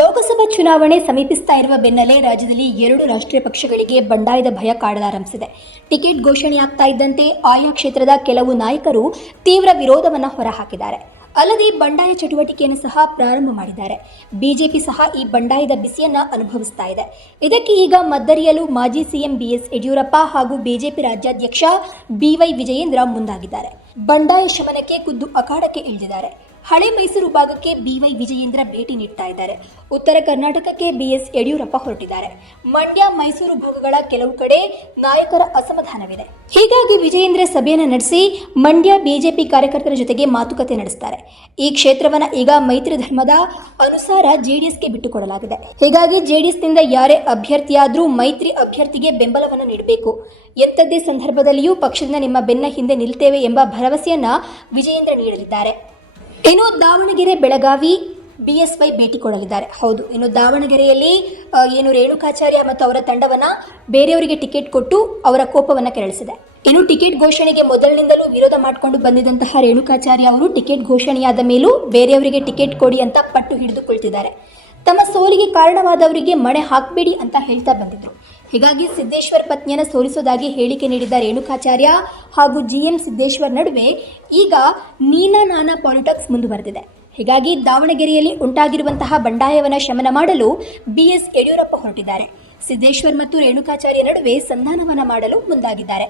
ಲೋಕಸಭಾ ಚುನಾವಣೆ ಸಮೀಪಿಸ್ತಾ ಇರುವ ಬೆನ್ನಲ್ಲೇ ರಾಜ್ಯದಲ್ಲಿ 2 ರಾಷ್ಟ್ರೀಯ ಪಕ್ಷಗಳಿಗೆ ಬಂಡಾಯದ ಭಯ ಕಾಡಲಾರಂಭಿಸಿದೆ. ಟಿಕೆಟ್ ಘೋಷಣೆಯಾಗ್ತಾ ಇದ್ದಂತೆ ಆಯಾ ಕ್ಷೇತ್ರದ ಕೆಲವು ನಾಯಕರು ತೀವ್ರ ವಿರೋಧವನ್ನು ಹೊರಹಾಕಿದ್ದಾರೆ. ಅಲ್ಲದೆ ಬಂಡಾಯ ಚಟುವಟಿಕೆಯನ್ನು ಸಹ ಪ್ರಾರಂಭ ಮಾಡಿದ್ದಾರೆ. ಬಿಜೆಪಿ ಸಹ ಈ ಬಂಡಾಯದ ಬಿಸಿಯನ್ನ ಅನುಭವಿಸ್ತಾ ಇದೆ. ಇದಕ್ಕೆ ಈಗ ಮದ್ದರಿಯಲು ಮಾಜಿ ಸಿಎಂ ಬಿಎಸ್ ಯಡಿಯೂರಪ್ಪ ಹಾಗೂ ಬಿಜೆಪಿ ರಾಜ್ಯಾಧ್ಯಕ್ಷ ಬಿವೈ ವಿಜಯೇಂದ್ರ ಮುಂದಾಗಿದ್ದಾರೆ. ಬಂಡಾಯ ಶಮನಕ್ಕೆ ಖುದ್ದು ಅಖಾಡಕ್ಕೆ ಇಳಿದಿದ್ದಾರೆ. ಹಳೆ ಮೈಸೂರು ಭಾಗಕ್ಕೆ ಬಿವೈ ವಿಜಯೇಂದ್ರ ಭೇಟಿ ನೀಡ್ತಾ ಇದ್ದಾರೆ. ಉತ್ತರ ಕರ್ನಾಟಕಕ್ಕೆ ಬಿಎಸ್ ಯಡಿಯೂರಪ್ಪ ಹೊರಟಿದ್ದಾರೆ. ಮಂಡ್ಯ, ಮೈಸೂರು ಭಾಗಗಳ ಕೆಲವು ಕಡೆ ನಾಯಕರ ಅಸಮಾಧಾನವಿದೆ. ಹೀಗಾಗಿ ವಿಜಯೇಂದ್ರ ಸಭೆಯನ್ನು ನಡೆಸಿ ಮಂಡ್ಯ ಬಿಜೆಪಿ ಕಾರ್ಯಕರ್ತರ ಜೊತೆಗೆ ಮಾತುಕತೆ ನಡೆಸುತ್ತಾರೆ. ಈ ಕ್ಷೇತ್ರವನ್ನು ಈಗ ಮೈತ್ರಿ ಧರ್ಮದ ಅನುಸಾರ ಜೆಡಿಎಸ್ಗೆ ಬಿಟ್ಟುಕೊಡಲಾಗಿದೆ. ಹೀಗಾಗಿ ಜೆಡಿಎಸ್ನಿಂದ ಯಾರೇ ಅಭ್ಯರ್ಥಿಯಾದರೂ ಮೈತ್ರಿ ಅಭ್ಯರ್ಥಿಗೆ ಬೆಂಬಲವನ್ನು ನೀಡಬೇಕು. ಎಂಥದ್ದೇ ಸಂದರ್ಭದಲ್ಲಿಯೂ ಪಕ್ಷದಿಂದ ನಿಮ್ಮ ಬೆನ್ನ ಹಿಂದೆ ನಿಲ್ತೇವೆ ಎಂಬ ಭರವಸೆಯನ್ನ ವಿಜಯೇಂದ್ರ ನೀಡಲಿದ್ದಾರೆ. ಇನ್ನು ದಾವಣಗೆರೆ, ಬೆಳಗಾವಿ ಬಿಎಸ್ವೈ ಭೇಟಿ ಕೊಡಲಿದ್ದಾರೆ. ಹೌದು, ಇನ್ನು ದಾವಣಗೆರೆಯಲ್ಲಿ ರೇಣುಕಾಚಾರ್ಯ ಮತ್ತು ಅವರ ತಂಡವನ್ನ ಬೇರೆಯವರಿಗೆ ಟಿಕೆಟ್ ಕೊಟ್ಟು ಅವರ ಕೋಪವನ್ನು ಕೆರಳಿಸಿದೆ. ಇನ್ನು ಟಿಕೆಟ್ ಘೋಷಣೆಗೆ ಮೊದಲಿನಿಂದಲೂ ವಿರೋಧ ಮಾಡಿಕೊಂಡು ಬಂದಿದ್ದಂತಹ ರೇಣುಕಾಚಾರ್ಯ ಅವರು ಟಿಕೆಟ್ ಘೋಷಣೆಯಾದ ಮೇಲೂ ಬೇರೆಯವರಿಗೆ ಟಿಕೆಟ್ ಕೊಡಿ ಅಂತ ಪಟ್ಟು ಹಿಡಿದುಕೊಳ್ತಿದ್ದಾರೆ. ತಮ್ಮ ಸೋಲಿಗೆ ಕಾರಣವಾದವರಿಗೆ ಮಣೆ ಹಾಕಬೇಡಿ ಅಂತ ಹೇಳ್ತಾ ಬಂದಿದ್ರು. ಹೀಗಾಗಿ ಸಿದ್ದೇಶ್ವರ್ ಪತ್ನಿಯನ್ನು ಸೋಲಿಸೋದಾಗಿ ಹೇಳಿಕೆ ನೀಡಿದ್ದ ರೇಣುಕಾಚಾರ್ಯ ಹಾಗೂ ಜಿಎಂ ಸಿದ್ದೇಶ್ವರ್ ನಡುವೆ ಈಗ ನೀನಾ ನಾನಾ ಪಾಲಿಟಿಕ್ಸ್ ಮುಂದುವರೆದಿದೆ. ಹೀಗಾಗಿ ದಾವಣಗೆರೆಯಲ್ಲಿ ಉಂಟಾಗಿರುವಂತಹ ಬಂಡಾಯವನ್ನು ಶಮನ ಮಾಡಲು ಬಿಎಸ್ ಯಡಿಯೂರಪ್ಪ ಹೊರಟಿದ್ದಾರೆ. ಸಿದ್ದೇಶ್ವರ್ ಮತ್ತು ರೇಣುಕಾಚಾರ್ಯ ನಡುವೆ ಸಂಧಾನವನ್ನ ಮಾಡಲು ಮುಂದಾಗಿದ್ದಾರೆ.